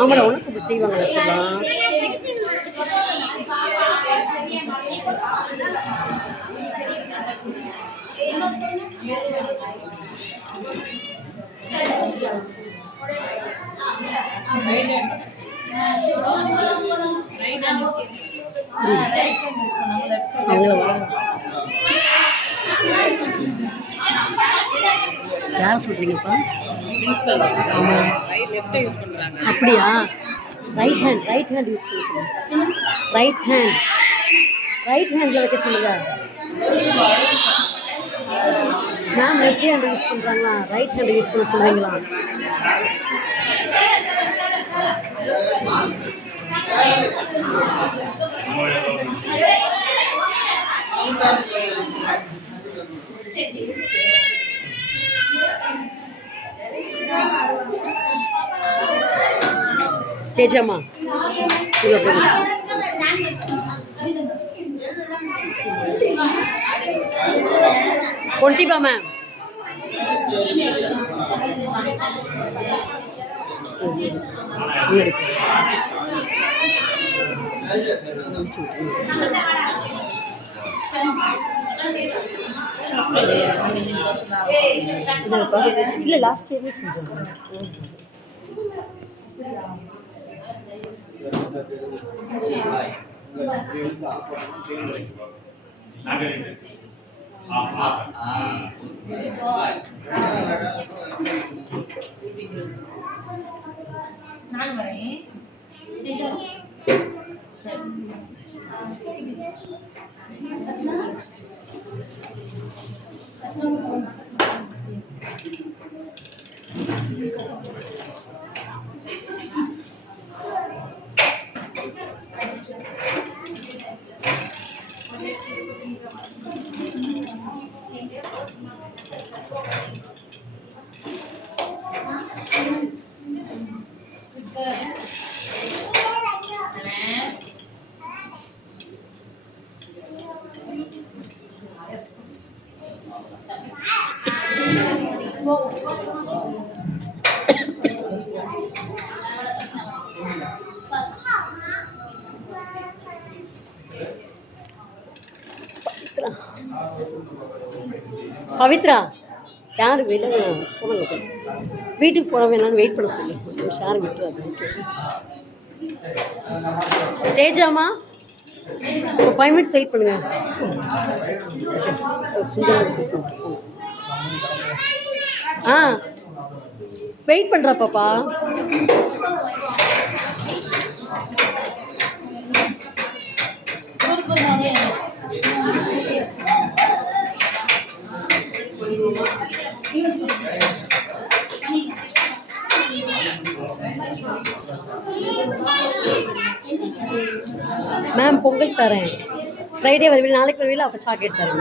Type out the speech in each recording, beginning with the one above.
ஆமாடா உனக்கு இப்படி செய்வாங்க வச்சிடலாம். யார் சொல்றீங்கப்பா? பிரின்சிபல் ஆமாம் லெஃப்ட்டை யூஸ் பண்ணுறாங்க. அப்படியா? ரைட் ஹேண்ட் யூஸ் பண்ண சொல்லுங்க. ரைட் ஹேண்டில் வைக்க சொல்லுங்க. மேம் லெஃப்ட் ஹேண்ட் யூஸ் பண்ணுறாங்களா? ரைட் ஹேண்ட் யூஸ் பண்ண சொல்லுவீங்களா? தேஜம்மா கொண்டிப்பா மேம். இல்லை லாஸ்ட் இயர்லேயே செஞ்சோம். பவித்ரா யார் வெளில போனாங்க? வீட்டுக்கு போகிற வேணான்னு வெயிட் பண்ண சொல்லி ஷார் விட்டுறாது. தேஜாமா ஒரு 5 minutes வெயிட் பண்ணுங்க. வெயிட் பண்ணுறா பாப்பா. மேம் பொங்கல் தரேன். ஃப்ரைடே வருவீங்க, நாளைக்கு வருவீங்களா? அப்போ சாக்லேட் தரேன்.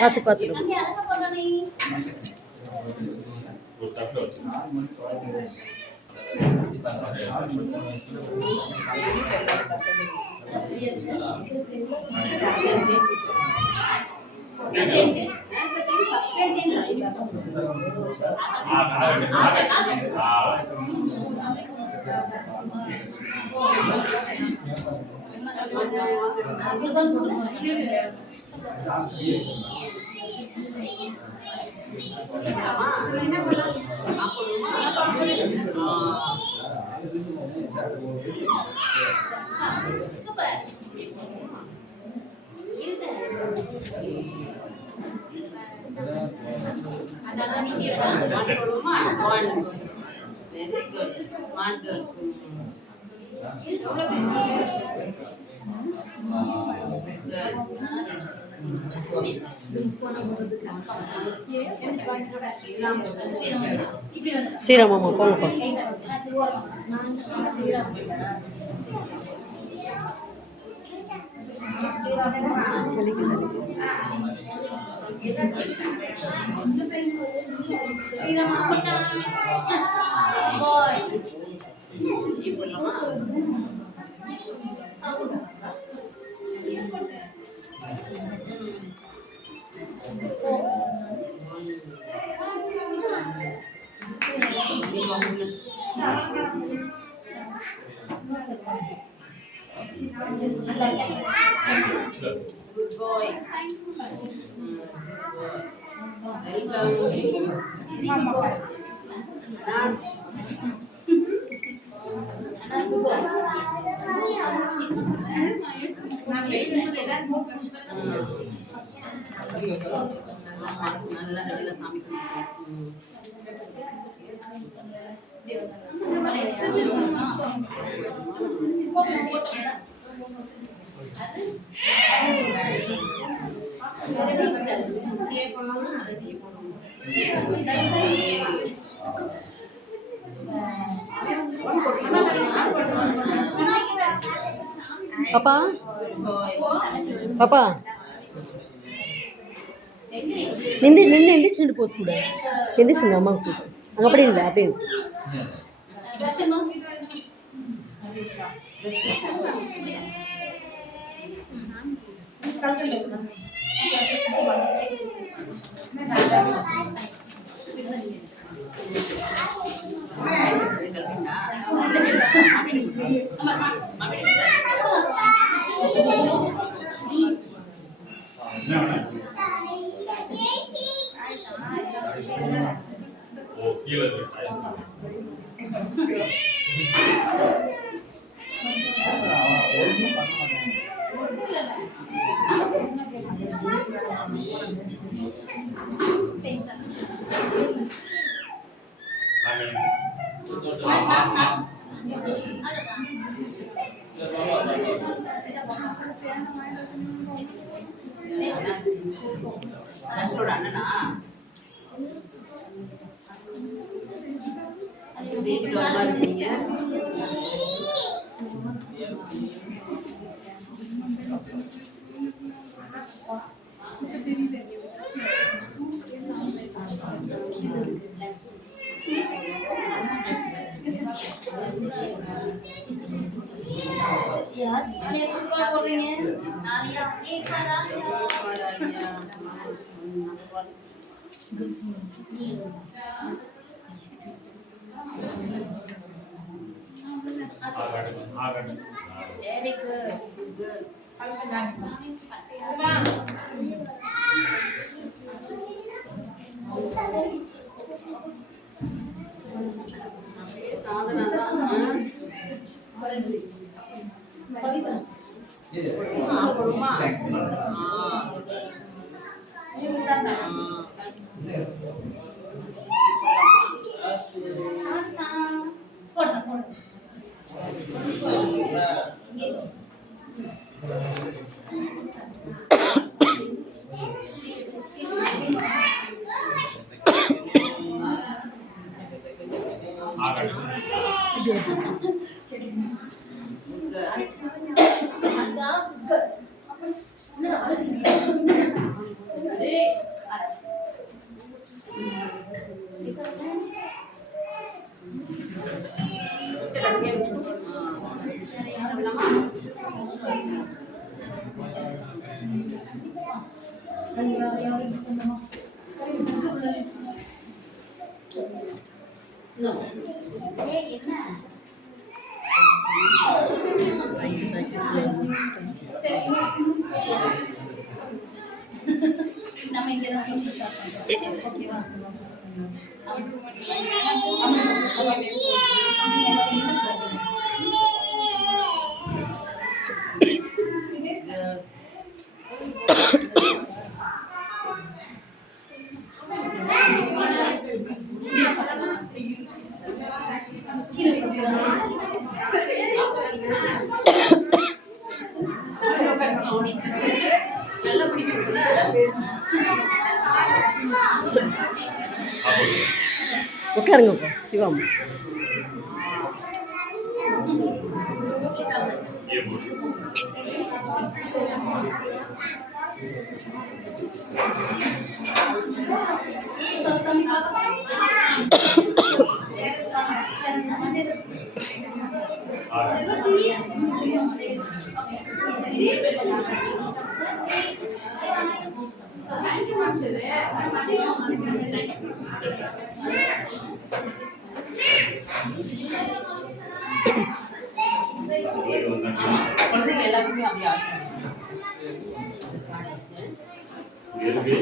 பார்த்து பார்த்துடும். Very good, smart girl. ஸ்ரீராமம்மா போங்கப்பா. Good boy. Welcome. Anas. ஆமா, நல்லா நல்லா சாமி கும்பிட்டு. பாப்பா பாப்பா எந்திரிச்சு போச்சு கூட எந்திரிச்சு அம்மாவுக்கு போச்சு அங்கே அப்படி இல்லை அப்படியே அனஸ்டோட அண்ணனா வீட்டுக்கு வரமா இருக்கீங்க. Very good. Good. சாதனா தான் அப்புறமா நம்ம இங்க தான் பேசி ஸ்டார்ட் ஓகேவா உட்காருங்கப்பா சிவம் குழந்தைங்க எல்லாத்துக்கும் மறுபடியும் அப்படியே ஆசை. இருக்கு